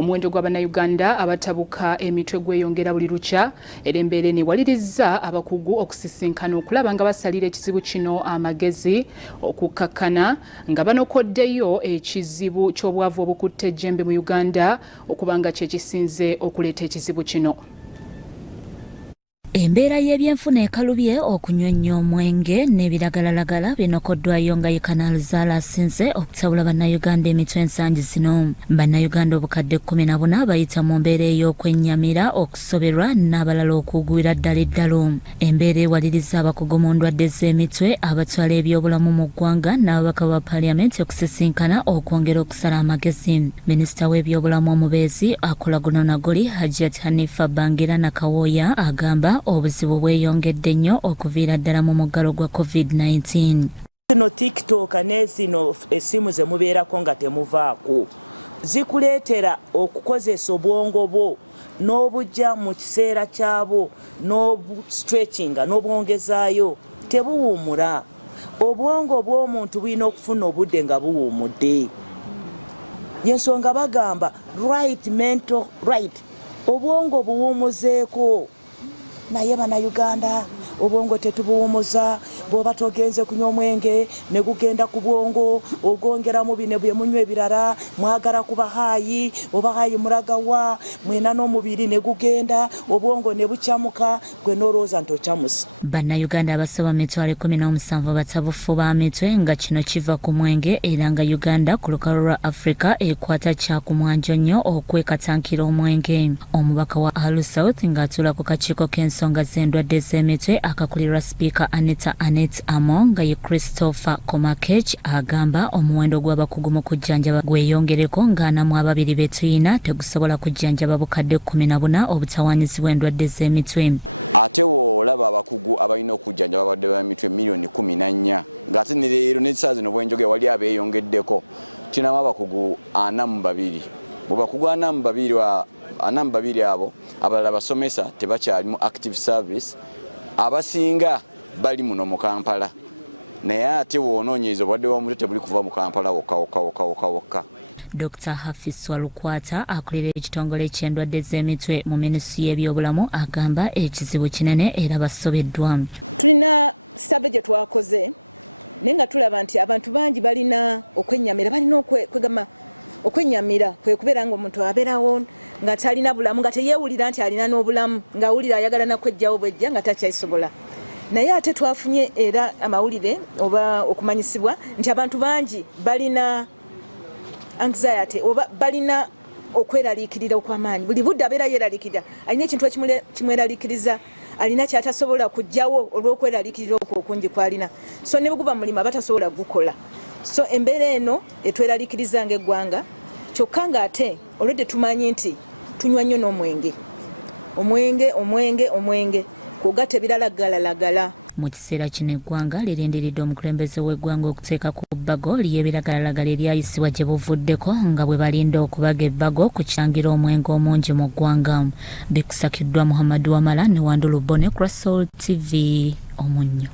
Omuwendo gw'Abannayuganda abatabuka emitwe gweyongera buli lukya era embeera ewalirizza abakugu okusisinkana okulaba nga basalira ekizibu kino amagezi okukkakkana nga banokoddeyo ekizibu ky'obwavu obukutte ejjembe mu Uganda okuba nga kye kisinze okuleeta ekizibu kino. Embeera y'ebyenfuna ekalubye okunywenya omwenge n'ebiragalalagala binokoddwayo nga ye Kanaali Zaala asinze okutabula Bannayuganda emitwe ensangi zino. Bannayuganda obukadde 14 bayita mu mbeera ey'okwennyamira okusoberwa n'abalala okuguwira ddala eddalo. Embeera ewaliriza abakugu mu ndwadde z'emitwe abatwala ebyobulamu mu ggwanga n'ababaka ba paaliyamenti okusisinkana okwongera okusala amagezi. Minisita w'ebyobulamu omubeezi akola guno nagoli Hajjat Hanifa Bangira Nakawooya agamba obuzibu bweyongedde nnyo okuviira ddala mu muggalo gwa COVID-19. Zino TikTok n'ezino essimu ze mubeerako nga temuvaako zikuleetera okukozesa obwongo bwo n'obujja mu kiseera kyabwo n'obustretchinga n'obwongezaayo tebuwuumula. Obwongo bw'omuntu bulina okufuna obudde nga buwuumudde. Yensonga bagamba right mental right, obwongo buwumuzeeko. Naye Bannayuganda obwongo tetubuwumuza. Bw'oba togenze kunywa omwenge ne gugenda ku bwongo ogwongeramu bine bye munywa ebirala mwagala kuba haayi oba haayi mulagawa mwena n'omubiri ne gugenda obwongo ne bucamuka gwe n'olowooza nti ocamusa. Bannayuganda abasoba emitwalo 17 batabufu ba mitwe nga kino kiva ku mwenge era nga Uganda ku lukalu lwa Africa ekwata kyakumwanjo nnyo okwekatankira omwenge. Omubaka wa Alu South ng'atuula ku kakiiko k'ensonga z'endwadde z'emitwe akakulirwa sipiika Anita Among nga ye Christopher Komakech agamba omuwendo gw'abakugu mu kujjanjaba gweyongereko ng'anamu ababiri betuyina tegusobola kujjanjaba bukadde 14 obutawaanyizibwa endwadde z'emitwe. Ate olaba abakugu abalina okujjanjaba abadde b'emitwe miliyoni 14 ng'ate ne leero n'essaawa zino bwenjoge wali abeeyongeddeko tulinamu abakugu 42. Mu bakugu 42 abo abalala basomesa tebakyali mu active service, abasinga bali muno mu Kampala. Naye ate woonoonyeza obwadde bw'omutwe tebuli kuva mu Kampala wokka. Dr. Hafiz Walukwata akulira ekitongole ky'endwadde z'emitwe mu minisitule y'ebyobulamu agamba ekizibu kinene era basobeddwa. Tulina sabe gye twakoze naye nga tulaba nti abantu bangi balina okwennyamira, balina okwegama okwennyamira kwe kubeera ng'omuntu abeerawo nga talina bulamu nga teyeewulira nti alina n'obulamu ng'awulira ayagala nakwejjawo bwejja nga takyayisobola. Naye ate twafunye era amawulire oba okumanyisibwa nti abantu bangi balina anxiety oba balina okweraliikirira okw'amaanyi. Buli budde abeera yeeraliikirira, alina ekintu ekimweraliikiriza, alina kyatasobola kujjawo olw'okweraliikirira okwo okungi kw'alina. So ne bweguba mulimu aba tasobola gukola. So embeera eno etweraliikiriza ng'eggwanga, kyokka ng'ate olwedde tumanyi nti tunywa nnyo n'omwenge. Omwenge kugatta ebiralagalagala. Mu kiseera kino eggwanga lirindiridde omukulembeze w'eggwanga okuteeka ku bbago ly'ebiragalalagala eryayisibwa gye buvuddeko nga bwe balinda okubaga ebbago ku kitangira omwenge omungi mu ggwanga. Bikusakiddwa Muhammad Wamala ne Wandulu Bone, Soul TV Omunnyo.